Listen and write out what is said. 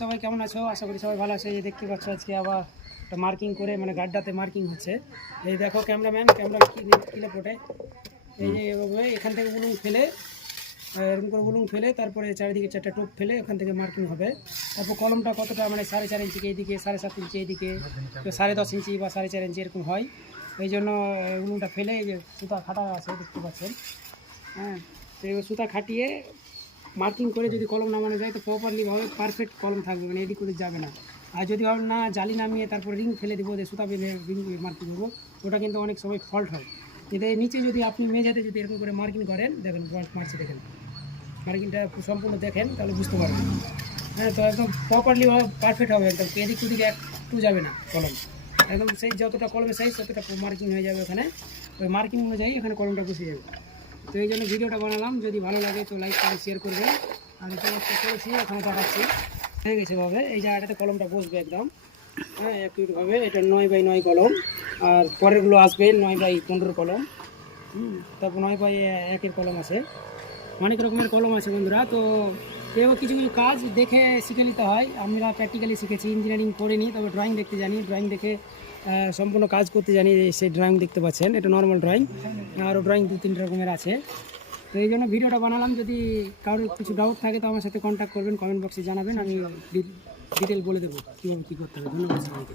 সবাই কেমন আছো? আশা করি সবাই ভালো আছে। এই দেখতে পাচ্ছ আজকে আবার একটা মার্কিং করে মানে গাড্ডাতে মার্কিং হচ্ছে। এই দেখো ক্যামেরাম্যান ক্যামেরা কিলে পটে এই যে এভাবে এখান থেকে বুলুং ফেলে এরকম করে বুলুং ফেলে তারপরে চারিদিকে চারটা টোপ ফেলে ওখান থেকে মার্কিং হবে। তারপর কলমটা কতটা মানে 4.5 ইঞ্চি এইদিকে, 7.5 ইঞ্চি এইদিকে, 10.5 ইঞ্চি বা 4.5 ইঞ্চি এরকম হয়। এই জন্য বুলুংটা ফেলে এই যে সুতা খাটা আছে দেখতে পাচ্ছেন। হ্যাঁ, তো সুতা খাটিয়ে মার্কিং করে যদি কলম নামানো যায় তো প্রপারলিভাবে পারফেক্ট কলম থাকবে, মানে এদিক ওদিক যাবে না। আর যদি ভাবেন না জালি নামিয়ে তারপর রিং ফেলে দেবো, সুতা বেঁধে রিং মার্কিং করবো, ওটা কিন্তু অনেক সময় ফল্ট হয়। কিন্তু এর নিচে যদি আপনি মেঝেতে যদি এরকম করে মার্কিং করেন, দেখেন মার্কসে দেখেন মার্কিংটা সম্পূর্ণ দেখেন তাহলে বুঝতে পারবেন। হ্যাঁ, তো একদম প্রপারলিভাবে পারফেক্ট হবে, একদম এদিক ওদিকে একটু যাবে না কলম, একদম সেই যতটা কলমের সাইজ ততটা মার্কিং হয়ে যাবে ওখানে। ওই মার্কিং অনুযায়ী এখানে কলমটা বসে যাবে। তো এই জন্য ভিডিওটা বানালাম, যদি ভালো লাগে তো লাইক করে শেয়ার করবেন। আমি তো করেছি ওখানে দেখাচ্ছি হয়ে গেছে ভাবে এই জায়গাটাতে কলমটা বসবে একদম। হ্যাঁ, একটুভাবে এটা 9x9 কলম, আর পরেরগুলো আসবে 9x15 কলম। তারপর 9x1 কলম আছে, অনেক রকমের কলম আছে বন্ধুরা। তো এবার কিছু কিছু কাজ দেখে শিখে নিতে হয়। আমরা প্র্যাকটিক্যালি শিখেছি, ইঞ্জিনিয়ারিং করিনি, তবে ড্রয়িং দেখতে জানি, ড্রয়িং দেখে সম্পূর্ণ কাজ করতে জানি। সেই ড্রয়িং দেখতে পাচ্ছেন, এটা নর্মাল ড্রয়িং, আরও ড্রয়িং 2-3 রকমের আছে। তো এই জন্য ভিডিওটা বানালাম। যদি কারোর কিছু ডাউট থাকে তো আমার সাথে কন্ট্যাক্ট করবেন, কমেন্ট বক্সে জানাবেন, আমি ডিটেল বলে দেবো কীভাবে কী করতে হবে। ধন্যবাদ সবাইকে।